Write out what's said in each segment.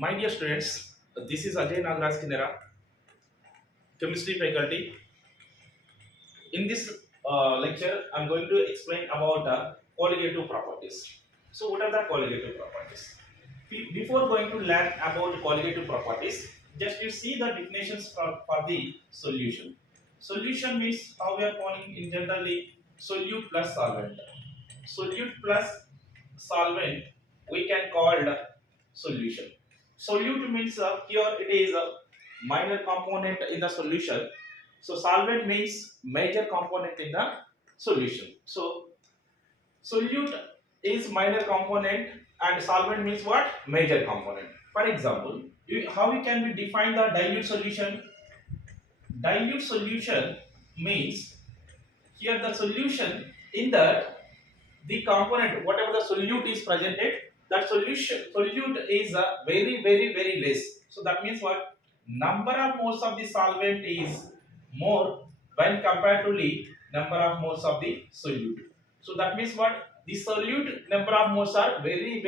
My dear students, this is Ajay Nagaraj Kinera, chemistry faculty. In this lecture, I'm going to explain about colligative properties. So, what are the colligative properties? Before going to learn about colligative properties, just you see the definitions for the solution. Solution means how we are calling in generally solute plus solvent. Solute plus solvent we can call the solution. Solute means here it is a minor component in the solution. So solvent means major component in the solution. So solute is minor component and solvent means what? Major component. For example, how we can we define the dilute solution? Dilute solution means here the solution in that the component whatever the solute is presented, that solute is very less. So that means what? Number of moles of the solvent is more when compared to the number of moles of the solute. So that means what? The solute number of moles are very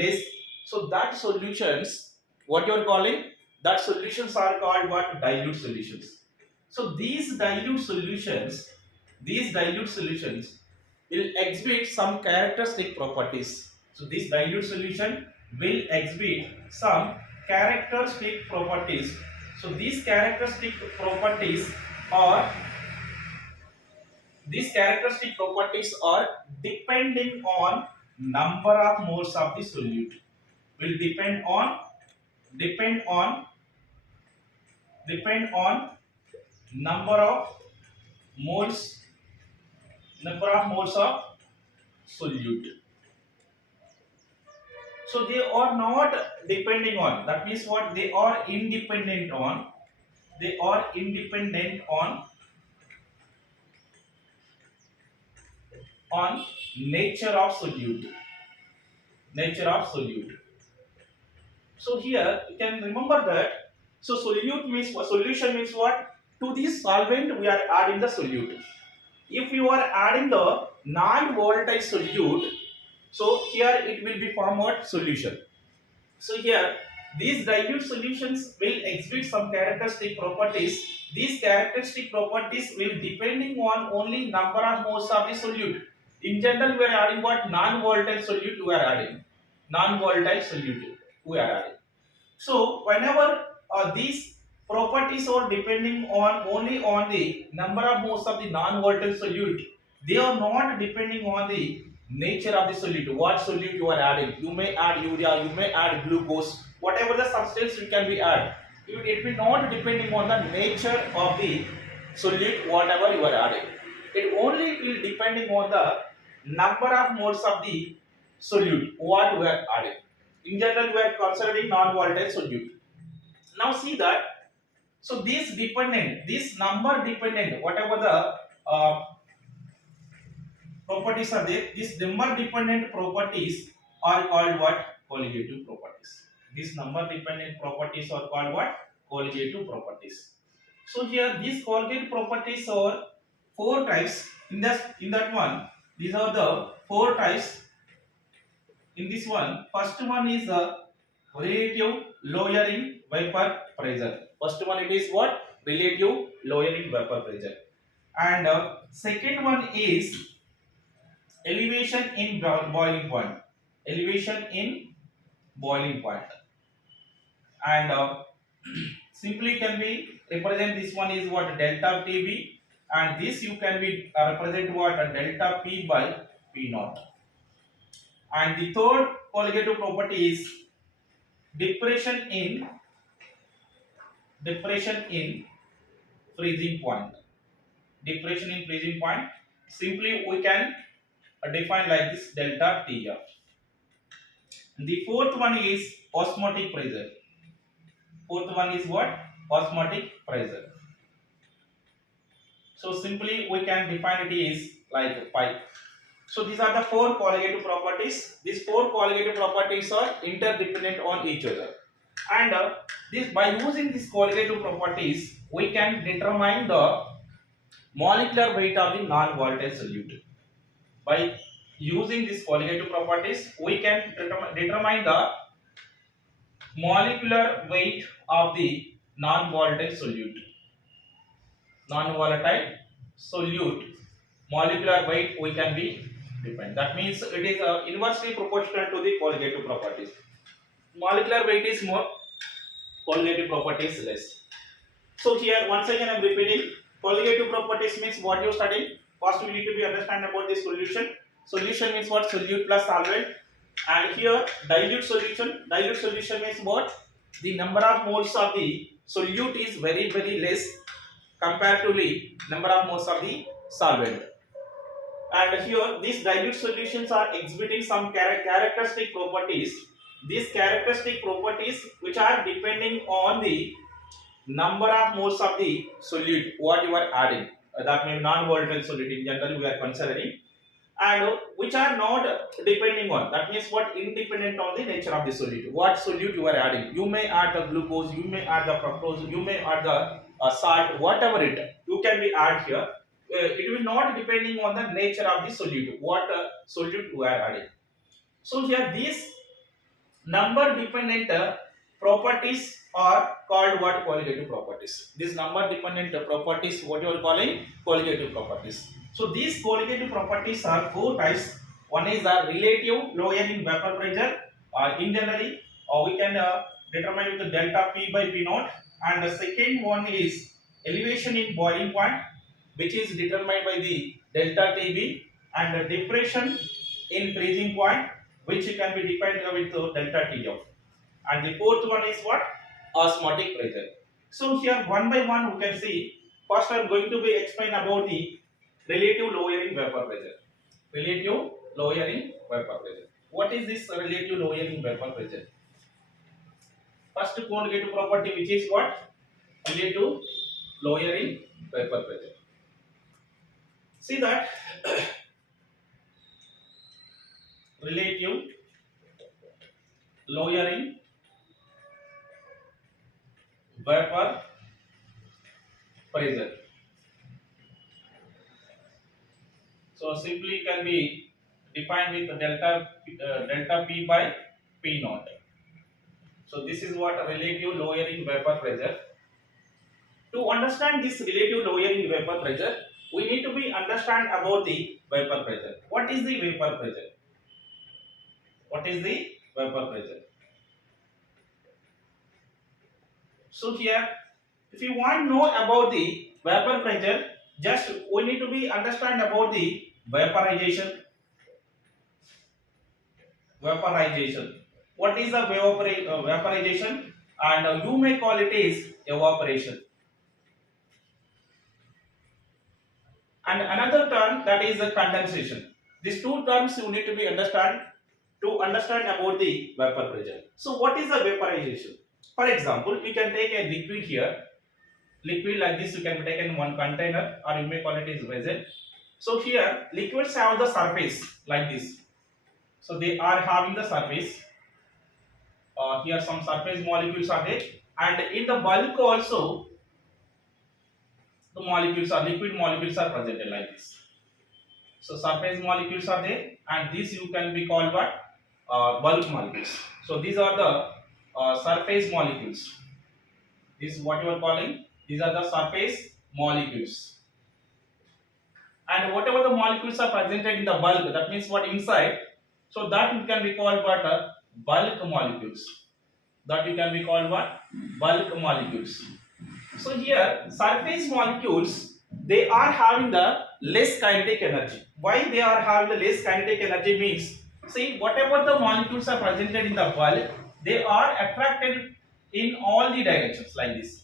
less. So that solutions, what you are calling, that solutions are called what? Dilute solutions. So these dilute solutions will exhibit some characteristic properties. So this dilute solution will exhibit some characteristic properties. So are these characteristic properties are depending on number of moles of the solute. Will depend on depend on number of moles of solute. So they are not depending on. That means what? They are independent on. They are independent on nature of solute. Nature of solute. So here you can remember that. So solute means what? Solution means what? To this solvent we are adding the solute. If you are adding the non-volatile solute, so here it will be form what? Solution. So here these dilute solutions will exhibit some characteristic properties. These characteristic properties will depending on only number of moles of the solute. In general, we are adding what? Non-volatile solute we are adding. Non-volatile solute we are adding. So whenever these properties are depending on only on the number of moles of the non-volatile solute, they are not depending on the nature of the solute. What solute you are adding? You may add urea, you may add glucose, whatever the substance you can be add. It will not depending on the nature of the solute whatever you are adding. It only will depending on the number of moles of the solute what we are adding. In general, we are considering non-volatile solute. Now see that. So this number dependent, whatever the properties are there, these number dependent properties are called what? Colligative properties. These number dependent properties are called what? Colligative properties. So here these colligative properties are four types. In that one, these are the four types. In this one, first one is the relative lowering vapor pressure. First one it is what? Relative lowering vapor pressure. And second one is elevation in boiling point. Elevation in boiling point. And simply can be represent this one is what? Delta PB, and this you can be represent what? Delta P by P naught. And the third colligative property is depression in freezing point. Depression in freezing point. Simply we can define like this delta T here. The fourth one is osmotic pressure. Fourth one is what? Osmotic pressure. So simply we can define it is like pipe. So these are the four colligative properties. These four colligative properties are interdependent on each other. And this by using these colligative properties, we can determine the molecular weight of the non-volatile solute. By using these colligative properties, we can determine the molecular weight of the non-volatile solute. Non-volatile solute molecular weight we can be defined. That means it is inversely proportional to the colligative properties. Molecular weight is more, colligative properties less. So here once again I am repeating, colligative properties means what you study. First we need to be understand about the solution. Solution means what? Solute plus solvent. And here dilute solution. Dilute solution means what? The number of moles of the solute is very less comparatively number of moles of the solvent. And here these dilute solutions are exhibiting some characteristic properties. These characteristic properties which are depending on the number of moles of the solute what you are adding. That means non-volatile solute in general we are considering, and which are not depending on, that means what, independent on the nature of the solute, what solute you are adding. You may add the glucose, you may add the fructose, you may add the salt, whatever it you can be add here. It will not depending on the nature of the solute, what solute you are adding. So here these number dependent properties are called what? Qualitative properties. These number dependent properties what you are calling? Qualitative properties. So these qualitative properties are four types. One is the relative lowering vapor pressure. In generally we can determine with the delta P by P naught, and the second one is elevation in boiling point, which is determined by the delta TB, and the depression in freezing point, which can be defined with delta TF. And the fourth one is what? Osmotic pressure. So here one by one we can see. First I am going to be explain about the relative lowering vapor pressure. Relative lowering vapor pressure. What is this relative lowering vapor pressure? First quantitative property, which is what? Relative lowering vapor pressure. See that relative lowering vapor pressure. So simply can be defined with delta P by P naught. So this is what relative lowering vapor pressure. To understand this relative lowering vapor pressure, we need to be understand about the vapor pressure. What is the vapor pressure? What is the vapor pressure? So here, if you want to know about the vapor pressure, just we need to be understand about the vaporization. Vaporization. What is the vaporization? And you may call it as evaporation. And another term, that is the condensation. These two terms you need to be understand to understand about the vapor pressure. So what is the vaporization? For example, we can take a liquid here. Liquid like this you can take in one container, or you may call it as vessel. So here liquids have the surface like this. So they are having the surface. Here some surface molecules are there, and in the bulk also the molecules are, liquid molecules are presented like this. So surface molecules are there, and these you can be called what? Bulk molecules. So these are the surface molecules. This is what you are calling. These are the surface molecules. And whatever the molecules are presented in the bulk, that means what inside. So that you can be called what? Bulk molecules. That you can be called what? Bulk molecules. So here surface molecules, they are having the less kinetic energy. Why they are having the less kinetic energy means, see, whatever the molecules are presented in the bulk, they are attracted in all the directions like this.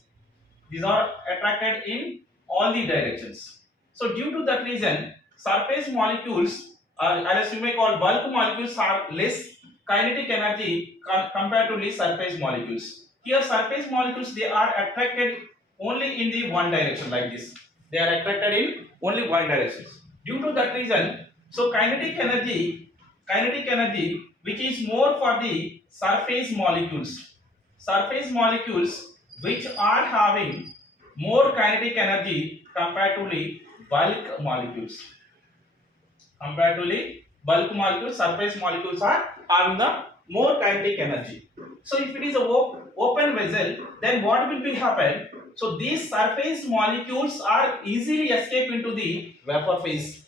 These are attracted in all the directions. So due to that reason, surface molecules, as you may call bulk molecules, are less kinetic energy compared to the surface molecules. Here surface molecules, they are attracted only in the one direction like this. They are attracted in only one direction. Due to that reason, so kinetic energy which is more for the surface molecules. Surface molecules which are having more kinetic energy compared to the bulk molecules. Compared to the bulk molecules, surface molecules are having the more kinetic energy. So if it is a open vessel, then what will be happen? So these surface molecules are easily escape into the vapor phase.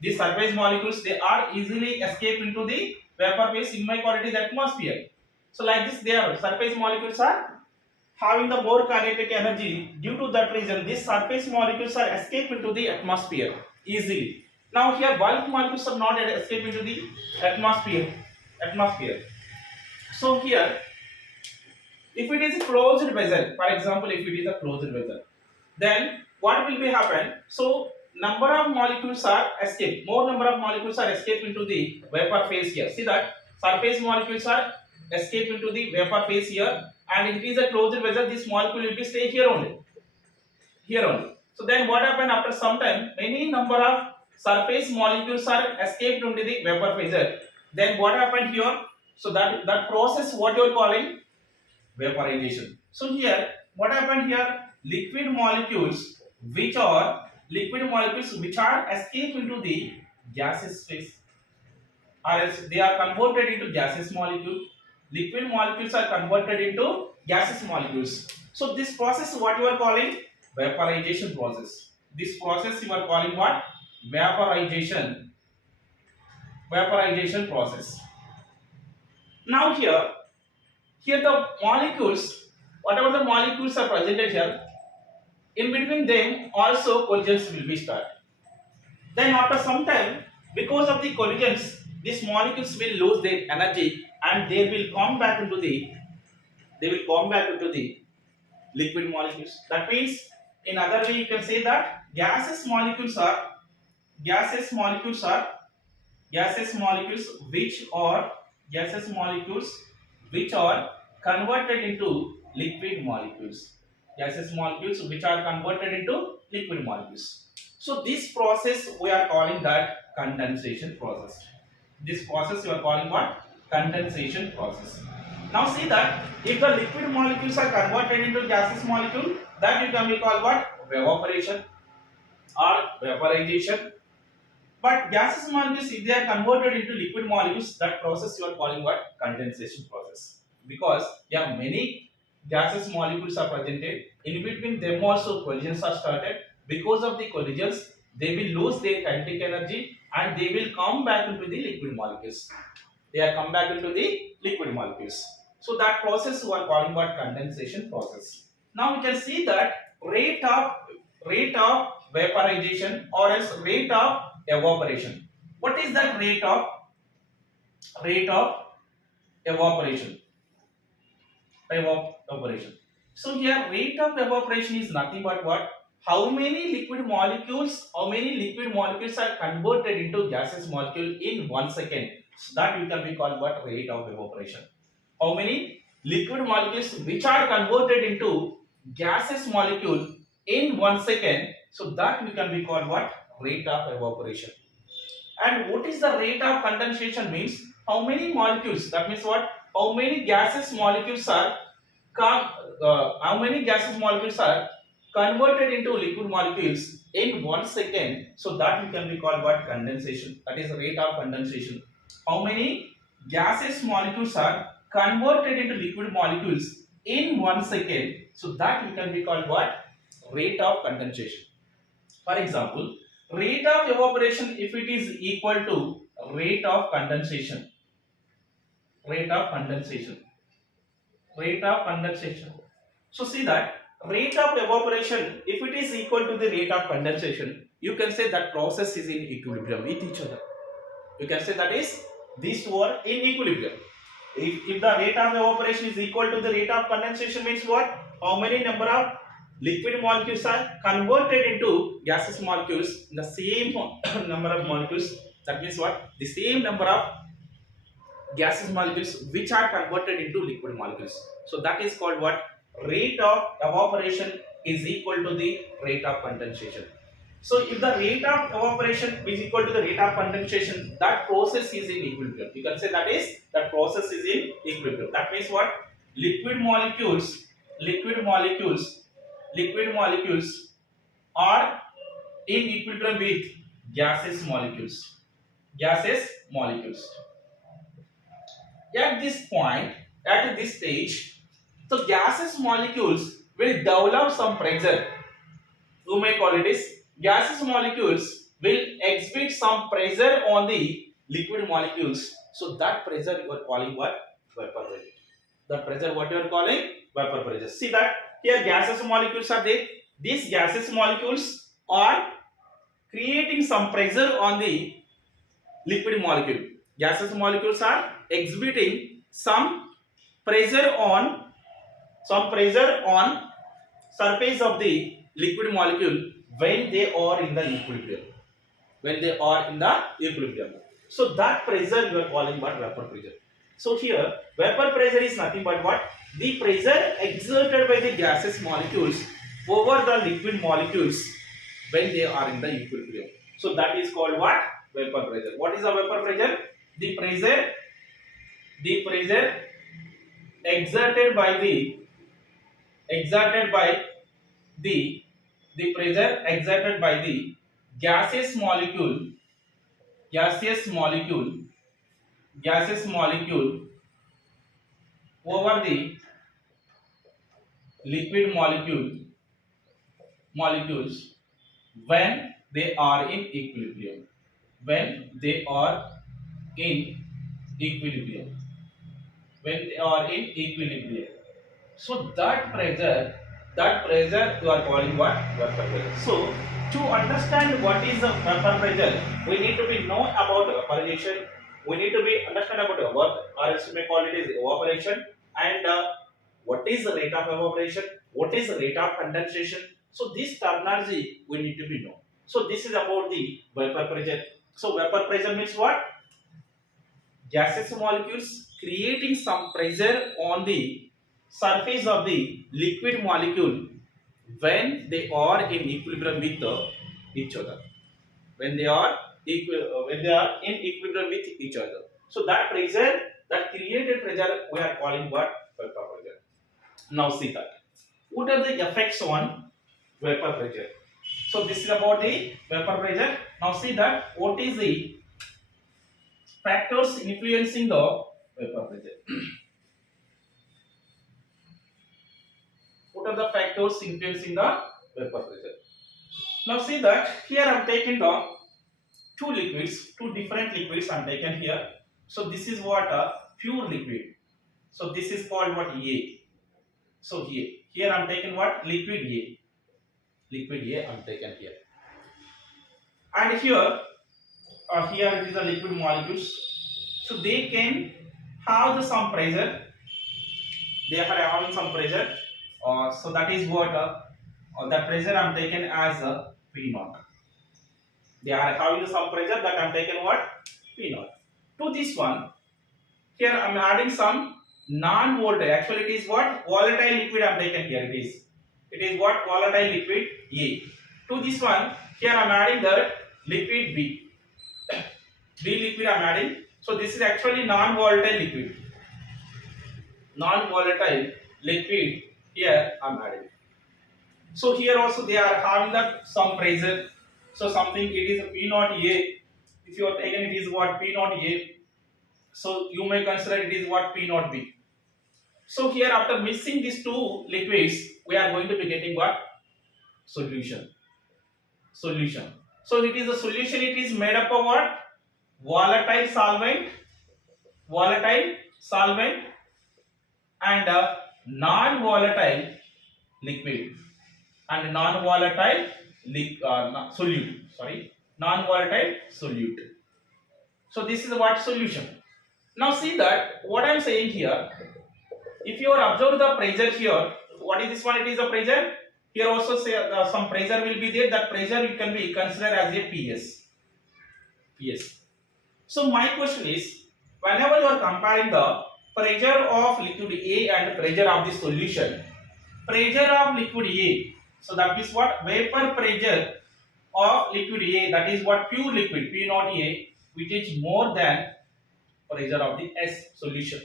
These surface molecules, they are easily escape into the vapor phase. In my call it is atmosphere. So like this, their surface molecules are having the more kinetic energy. Due to that reason, these surface molecules are escape into the atmosphere easily. Now here bulk molecules are not escape into the atmosphere. Atmosphere. So here, if it is a closed vessel, for example, if it is a closed vessel, then what will be happen? So number of molecules are escape. More number of molecules are escape into the vapor phase here. See that surface molecules are escape into the vapor phase here, and if it is a closed vessel, this molecule will be stay here only. Here only. So then what happen after some time? Many number of surface molecules are escaped into the vapor phase. Then what happened here? So that process what you are calling vaporization. So here, what happened here? Liquid molecules which are escape into the gaseous phase, or else they are converted into gaseous molecule. Liquid molecules are converted into gaseous molecules. So this process, what you are calling vaporization process. This process you are calling what? Vaporization. Vaporization process. Now here the molecules, whatever the molecules are presented here, in between them also collisions will be started. Then after some time, because of the collisions, these molecules will lose their energy and they will come back into the liquid molecules. That means, in other way, you can say that gaseous molecules are gaseous molecules gaseous molecules which are converted into liquid molecules. Gaseous molecules which are converted into liquid molecules. So this process we are calling that condensation process. This process you are calling what? Condensation process. Now see that if the liquid molecules are converted into gaseous molecule, that you can be called what? Evaporation or vaporization. But gaseous molecules, if they are converted into liquid molecules, that process you are calling what? Condensation process. Because there are many gaseous molecules are presented. In between them also collisions are started. Because of the collisions, they will lose their kinetic energy and they will come back into the liquid molecules. They are come back into the liquid molecules. So that process we are calling what? Condensation process. Now we can see that rate of vaporization or else rate of evaporation. What is that rate of evaporation? Evaporation. So here rate of evaporation is nothing but what? How many liquid molecules are converted into gaseous molecule in 1 second? So that you can be called what? Rate of evaporation. How many liquid molecules which are converted into gaseous molecule in 1 second? So that we can be called what? Rate of evaporation. And what is the rate of condensation means? How many molecules? That means what? How many gaseous molecules are how many gaseous molecules are converted into liquid molecules in 1 second? So that we can be called what? Condensation. That is the rate of condensation. How many gaseous molecules are converted into liquid molecules in 1 second? So that we can be called what? Rate of condensation. For example, rate of evaporation if it is equal to rate of condensation. Rate of condensation. Rate of condensation. So see that rate of evaporation if it is equal to the rate of condensation, you can say that process is in equilibrium with each other. You can say that is these two are in equilibrium. If the rate of evaporation is equal to the rate of condensation means what? How many number of liquid molecules are converted into gaseous molecules in the same number of molecules. That means what? The same number of gaseous molecules which are converted into liquid molecules. So that is called what? Rate of evaporation is equal to the rate of condensation. So if the rate of evaporation is equal to the rate of condensation, that process is in equilibrium. You can say that process is in equilibrium. That means what? Liquid molecules, liquid molecules, liquid molecules are in equilibrium with gaseous molecules. Gaseous molecules. At this point, at this stage, the gaseous molecules will develop some pressure. You may call it as gaseous molecules will exhibit some pressure on the liquid molecules. So that pressure you are calling what? Vapor pressure. That pressure what you are calling? Vapor pressure. See that here gaseous molecules are there. These gaseous molecules are creating some pressure on the liquid molecule. Gaseous molecules are exhibiting some pressure on surface of the liquid molecule when they are in the equilibrium. When they are in the equilibrium. So that pressure you are calling what? Vapor pressure. So here vapor pressure is nothing but what? The pressure exerted by the gaseous molecules over the liquid molecules when they are in the equilibrium. So that is called what? Vapor pressure. What is the vapor pressure? The pressure exerted by exerted by the the pressure exerted by the gaseous molecule gaseous molecule gaseous molecule over the liquid molecules when they are in equilibrium, when they are in equilibrium, when they are in equilibrium. So that pressure you are calling what? Vapor pressure. So to understand what is the vapor pressure, we need to be know about evaporation. We need to be understand about what, or else we may call it as evaporation, and what is the rate of evaporation, what is the rate of condensation. So this terminology we need to be know. So this is about the vapor pressure. So vapor pressure means what? Gaseous molecules creating some pressure on the surface of the liquid molecule when they are in equilibrium with each other. When they are in equilibrium with each other. So that pressure, that created pressure, we are calling what? Vapor pressure. Now see that. What are the effects on vapor pressure? So this is about the vapor pressure. Now see that what is the factors influencing the vapor pressure. What are the factors influencing the vapor pressure? Now see that here I am taking the two different liquids I am taken here. So this is what a pure liquid. So this is called what? A. So here I am taking what? Liquid A. Liquid A I am taken here. And here it is the liquid molecules. So they can have some pressure. They are having some pressure. So that is what the pressure I am taken as P naught. They are having some pressure that I am taken what? P naught. To this one, here I am adding some non-volatile. Actually, it is what? Volatile liquid I am taken here. It is what? Volatile liquid A. To this one, here I am adding the liquid B. B liquid I am adding. So this is actually non-volatile liquid. Non-volatile liquid here I am adding. So here also they are having that some pressure. So something it is P naught A. If you are taken it is what? P naught A. So you may consider it is what? P naught B. So here after mixing these two liquids, we are going to be getting what? Solution. Solution. So it is a solution. It is made up of what? Volatile solvent, and non-volatile liquid and non-volatile solute. Sorry, non-volatile solute. So this is what? Solution. Now see that what I am saying here. If you are observe the pressure here, what is this one? It is a pressure. Here also say some pressure will be there. That pressure you can be considered as a PS. PS. So my question is, whenever you are comparing the pressure of liquid A and pressure of the solution, pressure of liquid A, so that is what? Vapor pressure of liquid A, that is what? Pure liquid P naught A, which is more than pressure of the S solution.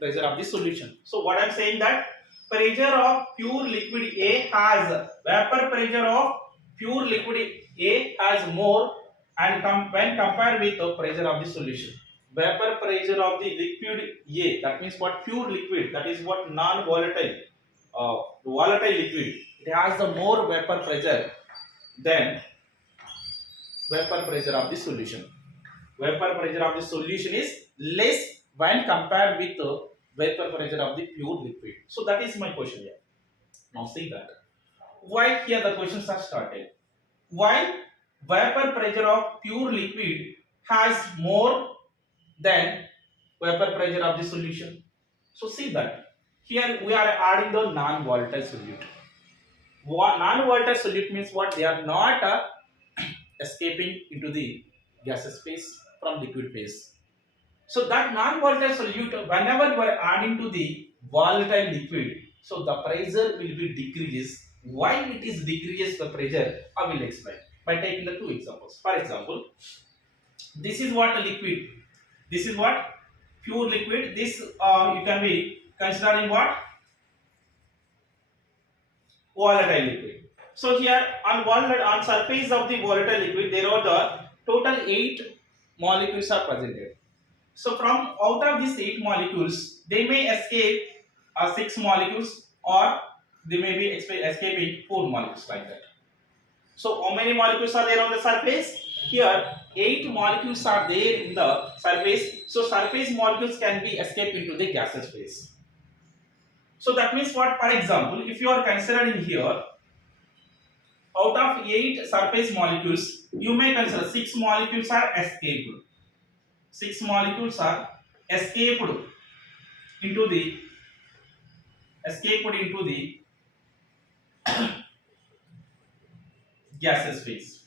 Pressure of the solution. So what I am saying that pressure of pure liquid A has vapor pressure of pure liquid A has more, and when compared with the pressure of the solution. vapor pressure of the liquid A, that means what, pure liquid, that is what non-volatile, volatile liquid, it has the more vapor pressure than vapor pressure of the solution. Vapor pressure of the solution is less when compared with the vapor pressure of the pure liquid. So that is my question here. Now see that. Why here the questions are started? Why vapor pressure of pure liquid has more than vapor pressure of the solution? So see that. Here we are adding the non-volatile solute. Non-volatile solute means what? They are not escaping into the gaseous phase from liquid phase. So that non-volatile solute, whenever you are adding to the volatile liquid, so the pressure will be decreases. Why it is decreases the pressure? I will explain by taking the two examples. For example, this is what a liquid. This is what pure liquid. This you can be considering what volatile liquid. So here on surface of the volatile liquid, there are the total 8 molecules are presented. So from out of these 8 molecules, they may escape 6 molecules, or they may be escaping 4 molecules, like that. So how many molecules are there on the surface? Here 8 molecules are there in the surface. So surface molecules can be escaped into the gaseous phase. So that means what? For example, if you are considering here, out of 8 surface molecules, you may consider 6 molecules are escaped. 6 molecules are escaped into the gaseous phase,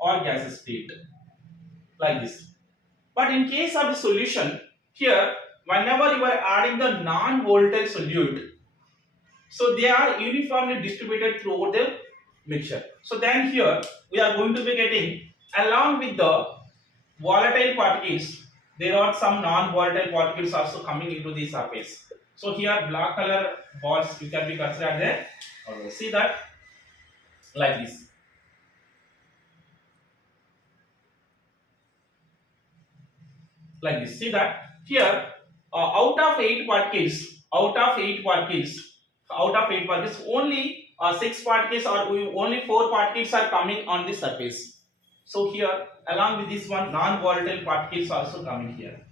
or gaseous state, like this. But in case of the solution, here whenever you are adding the non-volatile solute, so they are uniformly distributed throughout the mixture. So then here we are going to be getting, along with the volatile particles, there are some non-volatile particles also coming into the surface. So here black color balls you can be considered there. See that, like this. Like this. See that here, out of 8 particles, only 6 particles, or only 4 particles are coming on the surface. So here, along with this one, non-volatile particles also coming here.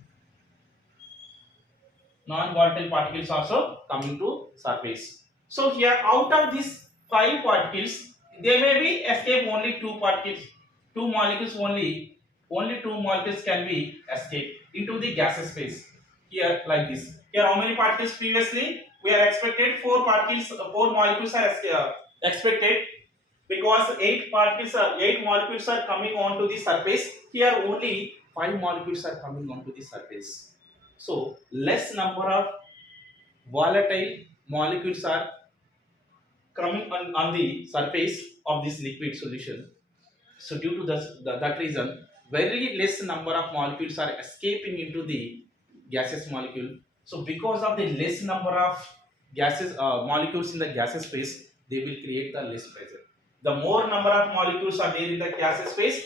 Non-volatile particles also coming to surface. So here, out of these 5 particles, they may be escape only 2 particles, 2 molecules only. Only 2 molecules can be escaped into the gaseous phase. Here, like this. Here, how many particles previously? We are expected 4 particles, 4 molecules are expected, because 8 molecules are coming onto the surface. Here, only 5 molecules are coming onto the surface. So, less number of volatile molecules are coming on the surface of this liquid solution. So due to that reason, very less number of molecules are escaping into the gaseous molecule. So because of the less number of gases molecules in the gaseous phase, they will create the less pressure. The more number of molecules are there in the gaseous phase,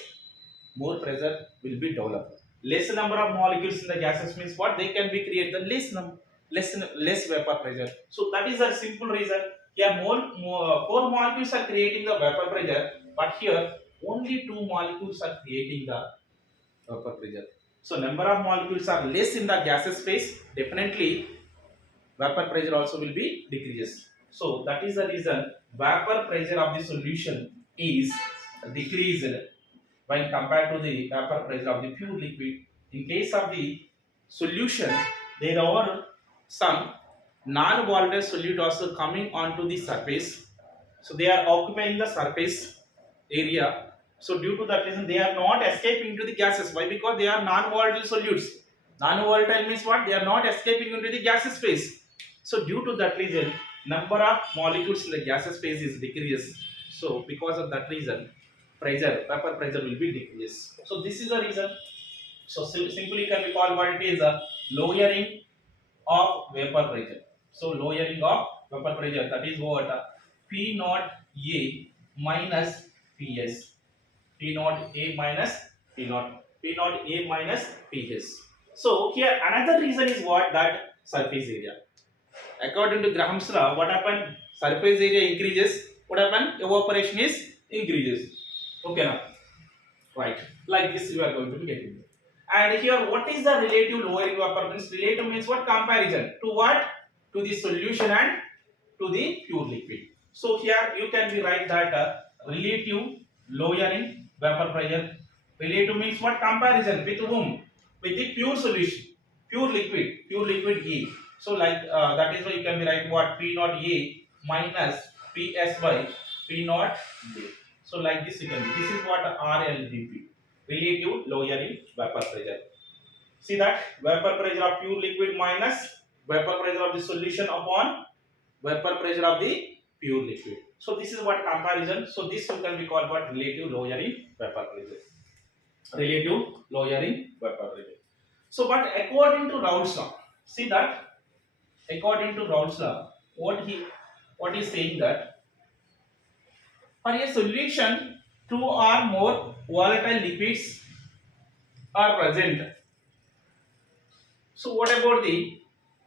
more pressure will be developed. Less number of molecules in the gases means what? They can be create the less vapor pressure. So that is a simple reason. Here four molecules are creating the vapor pressure, but here only 2 molecules are creating the vapor pressure. So number of molecules are less in the gaseous phase, definitely vapor pressure also will be decreases. So that is the reason vapor pressure of the solution is decreased when compared to the vapor pressure of the pure liquid. In case of the solution, there are some non-volatile solute also coming onto the surface. So they are occupying the surface area. So due to that reason, they are not escaping into the gases. Why? Because they are non-volatile solutes. Non-volatile means what? They are not escaping into the gaseous phase. So due to that reason, number of molecules in the gaseous phase is decreased. So because of that reason, vapor pressure will be decreased. So this is the reason. So simply can be called what it is, a lowering of vapor pressure. So lowering of vapor pressure, that is what, P naught A minus Ps. P naught A minus P naught. P naught A minus PH. So here another reason is what, that surface area. According to Graham's law, what happened? Surface area increases. What happened? Evaporation is increases. Okay now, right? Like this, you are going to be getting. And here, what is the relative lowering vapor? Means relative means what? Comparison to what? To the solution and to the pure liquid. So here you can be write that relative lowering vapor pressure. Relative means what? Comparison with whom? With the pure solution, pure liquid A. So like that is why you can be write what? P naught A minus PS by P naught A. So like this you can. This is what RLVP, relative lowering vapor pressure. See that vapor pressure of pure liquid minus vapor pressure of the solution upon vapor pressure of the pure liquid. So this is what comparison. So this can be called what? Relative lowering vapor pressure. Relative lowering vapor pressure. So but according to Raoult's law, see that according to Raoult's law, what is saying that for a solution, two or more volatile liquids are present. So what about the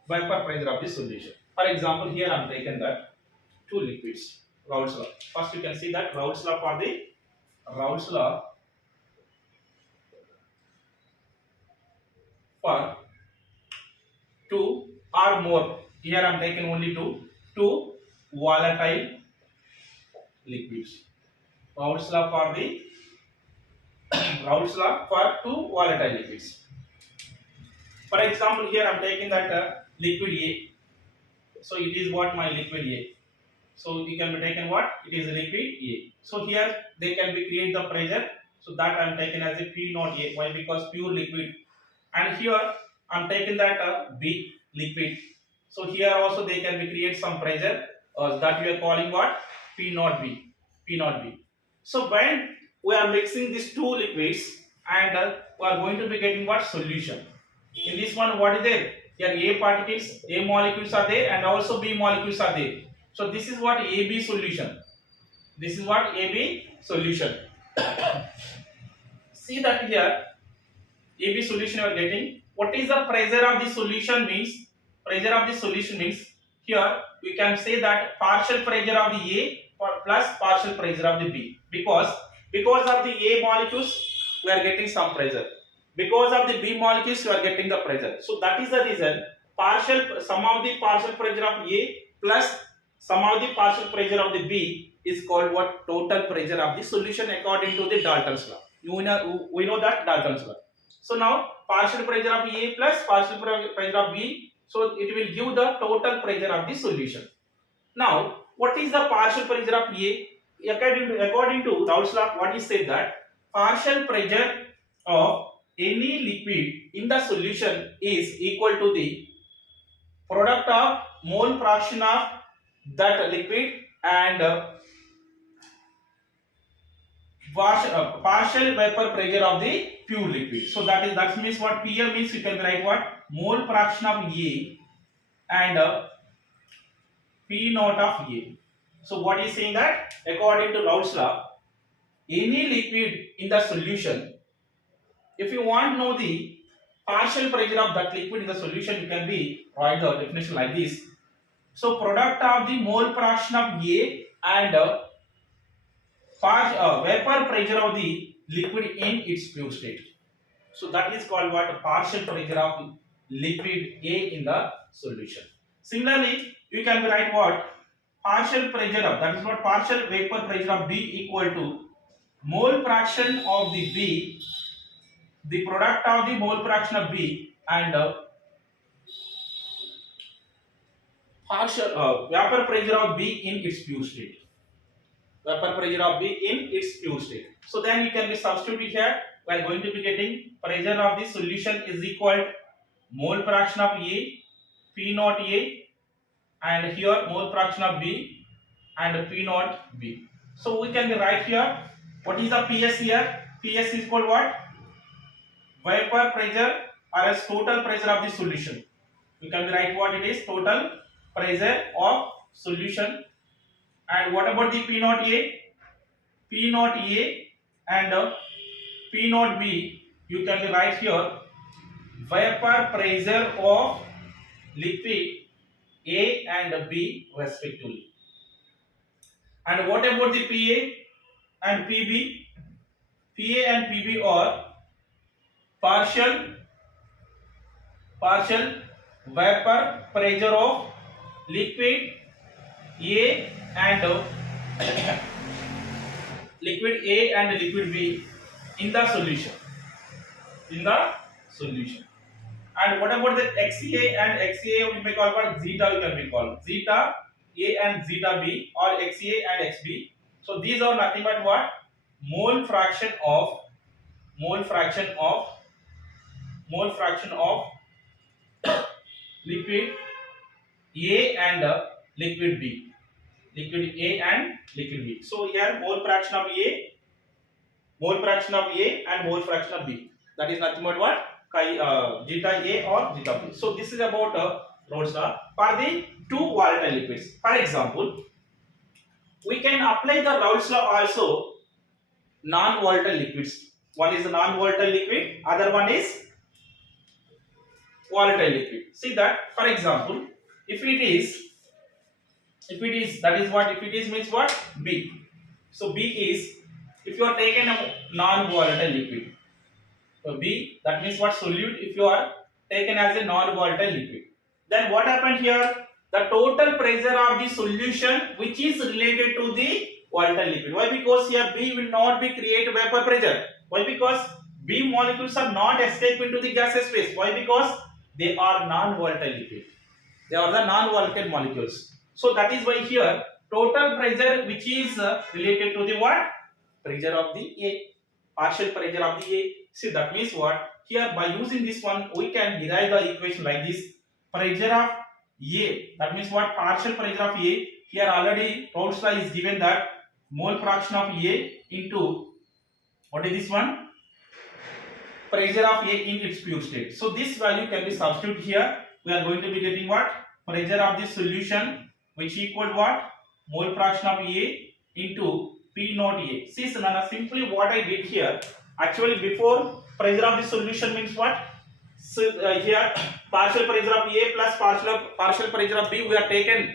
vapor pressure of the solution? For example, here I am taken that two liquids. Raoult's law. First, you can see that Raoult's law for the Raoult's law for two or more. Here I am taken only two volatile liquids. Raoult's law for the Raoult's law for two volatile liquids. For example, here I am taking that liquid A. So it is what? My liquid A. So you can be taken what? It is a liquid A. So here they can be create the pressure. So that I am taken as a P naught A. Why? Because pure liquid. And here I am taking that B liquid. So here also they can be create some pressure. That we are calling what? P naught B. P naught B. So when we are mixing these two liquids and we are going to be getting what? Solution. In this one, what is there? Here A particles, A molecules are there, and also B molecules are there. So this is what AB solution. This is what AB solution. See that here AB solution you are getting. What is the pressure of the solution means? Pressure of the solution means here we can say that partial pressure of the A plus partial pressure of the B, because of the A molecules we are getting some pressure. Because of the B molecules you are getting the pressure. So that is the reason sum of the partial pressure of A plus sum of the partial pressure of the B is called what? Total pressure of the solution according to the Dalton's law. We know that Dalton's law. So now partial pressure of A plus partial pressure of B, so it will give the total pressure of the solution. Now what is the partial pressure of A? According to Raoult's law, what is said that partial pressure of any liquid in the solution is equal to the product of mole fraction of that liquid and partial vapor pressure of the pure liquid. So that means what? PM means you can write what? Mole fraction of A and P naught of A. So what is saying that according to Raoult's law, any liquid in the solution, if you want to know the partial pressure of that liquid in the solution, you can be write the definition like this. So product of the mole fraction of A and vapor pressure of the liquid in its pure state. So that is called what? Partial pressure of liquid A in the solution. Similarly, you can be write what? Partial pressure of, that is what? Partial vapor pressure of B equal to mole fraction of the B, the product of the mole fraction of B and partial vapor pressure of B in its pure state. Vapor pressure of B in its pure state. So then you can be substitute here. We are going to be getting pressure of the solution is equal to mole fraction of A, P naught A, and here mole fraction of B and P naught B. So we can write here what is the PS here? PS is equal to what? Vapor pressure or as total pressure of the solution. You can write what it is? Total pressure of solution. And what about the P naught A? P naught A and P naught B you can write here vapor pressure of liquid A and B respectively. And what about the PA and PB? PA and PB are partial vapor pressure of liquid A and liquid A and liquid B in the solution. In the solution. And what about the XA and XA? We may call what zeta. We can be called zeta A and zeta B, or XA and XB. So these are nothing but what? Mole fraction of mole fraction of mole fraction of liquid A and liquid B. Liquid A and liquid B. So here mole fraction of A, mole fraction of A and mole fraction of B. That is nothing but what? Zeta A or zeta B. So this is about Rolls law for the two volatile liquids. For example, we can apply the Rolls law also non-volatile liquids. One is a non-volatile liquid, other one is volatile liquid. See that, for example, if it is that is what, if it is means what? B. So B is, if you are taken a non-volatile liquid. So B, that means what? Solute if you are taken as a non-volatile liquid. Then what happened here? The total pressure of the solution which is related to the volatile liquid. Why? Because here B will not be create vapor pressure. Why? Because B molecules are not escape into the gaseous phase. Why? Because they are non-volatile liquid. They are the non-volatile molecules. So that is why here total pressure which is related to the what? Pressure of the A. Partial pressure of the A. See, that means what? Here by using this one we can derive the equation like this. Pressure of A, that means what? Partial pressure of A. Here already Rolls law is given that mole fraction of A into what is this one? Pressure of A in its pure state. So this value can be substituted here. We are going to be getting what? Pressure of the solution which equal what? Mole fraction of A into P naught A. See, so now simply what I did here, actually before pressure of the solution means what? So here partial pressure of A plus partial pressure of B we have taken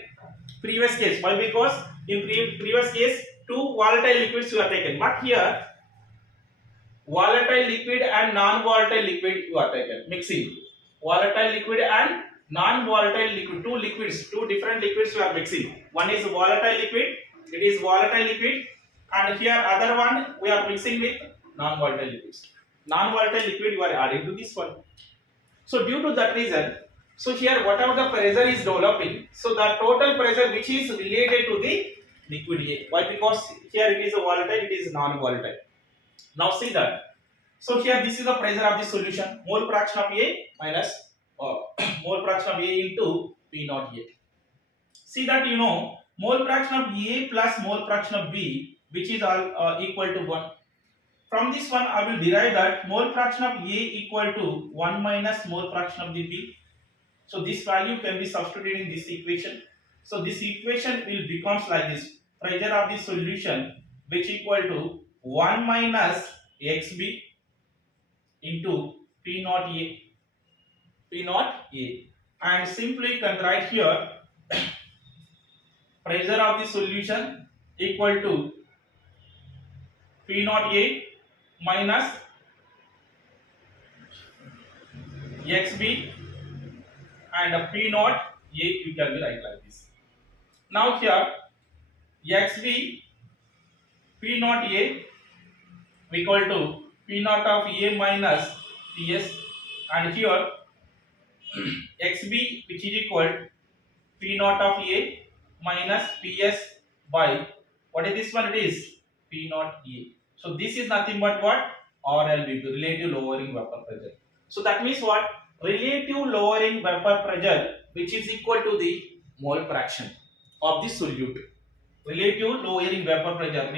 previous case. Why? Because in previous case two volatile liquids we have taken, but here volatile liquid and non-volatile liquid you are taken, mixing volatile liquid and non-volatile liquid, two different liquids you are mixing. One is volatile liquid, it is volatile liquid, and here other one we are mixing with non-volatile liquids. Non-volatile liquid you are adding to this one. So due to that reason, so here whatever the pressure is developing, so the total pressure which is related to the liquid A. Why? Because here it is a volatile, it is non-volatile. Now see that. So here this is the pressure of the solution, mole fraction of A minus mole fraction of A into P naught A. See that, you know, mole fraction of A plus mole fraction of B, which is all equal to 1. From this one I will derive that mole fraction of A equal to 1 minus mole fraction of the B. So this value can be substituted in this equation. So this equation will becomes like this. Pressure of the solution which equal to 1 minus XB into P naught A. P naught A. And simply you can write here pressure of the solution equal to P naught A minus XB and P naught A, you can be write like this. Now here XB P naught A equal to P naught of A minus PS, and here XB which is equal P naught of A minus PS by what is this one? It is P naught A. So this is nothing but what? RLVP, relative lowering vapor pressure. So that means what? Relative lowering vapor pressure which is equal to the mole fraction of the solute. Relative lowering vapor pressure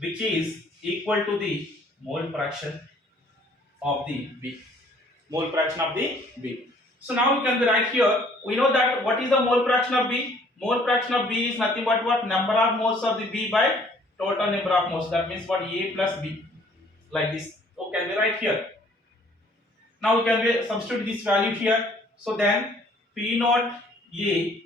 which is equal to the mole fraction of the B. Mole fraction of the B. So now we can be right here. We know that what is the mole fraction of B? Mole fraction of B is nothing but what? Number of moles of the B by total number of moles. That means what? A plus B, like this. So can we write here? Now we can substitute this value here. So then P naught A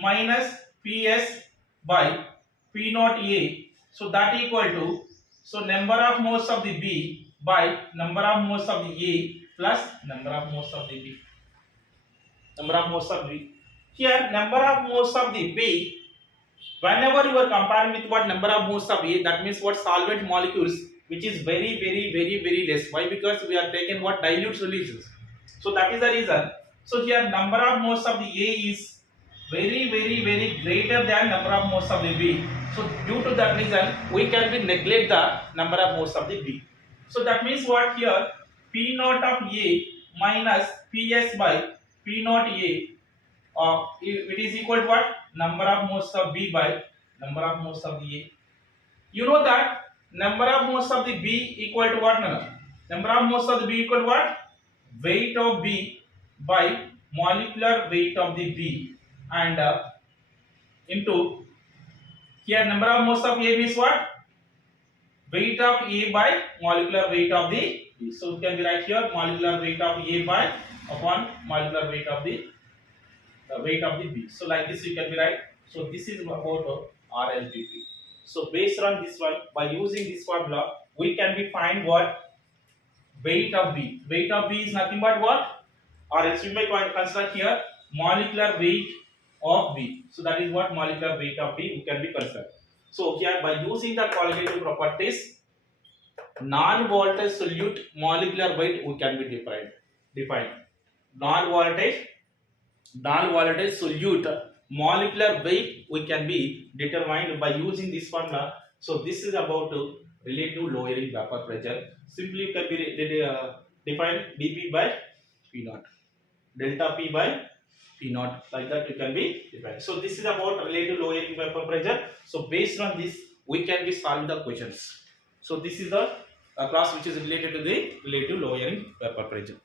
minus PS by P naught A. So that equal to, so number of moles of the B by number of moles of the A plus number of moles of the B. Number of moles of B. Here number of moles of the B, whenever you are comparing with what number of moles of A, that means what solvent molecules, which is very less. Why? Because we are taking what dilute solutions. So that is the reason. So here number of moles of the A is very greater than number of moles of the B. So due to that reason, we can be neglect the number of moles of the B. So that means what here, P naught of A minus PS by P naught A, it is equal to what? Number of moles of B by number of moles of the A. You know that number of moles of the B equal to what? Number of moles of the B equal to what? Weight of B by molecular weight of the B, and into here number of moles of A is what? Weight of A by molecular weight of the B. So we can be write here molecular weight of A by upon molecular weight of the weight of the B. So like this you can be write. So this is about RLVP. So based on this one, by using this formula, we can be find what? Weight of B. Weight of B is nothing but what? Or else you may consider here molecular weight of B. So that is what molecular weight of B we can be considered. So here by using the qualitative properties, non-volatile solute molecular weight we can be defined. Non-volatile solute molecular weight we can be determined by using this formula. So this is about relative lowering vapor pressure. Simply you can be define dP by P naught, delta P by P naught, like that you can be defined. So this is about relative lowering vapor pressure. So based on this we can be solve the questions. So this is the class which is related to the relative lowering vapor pressure.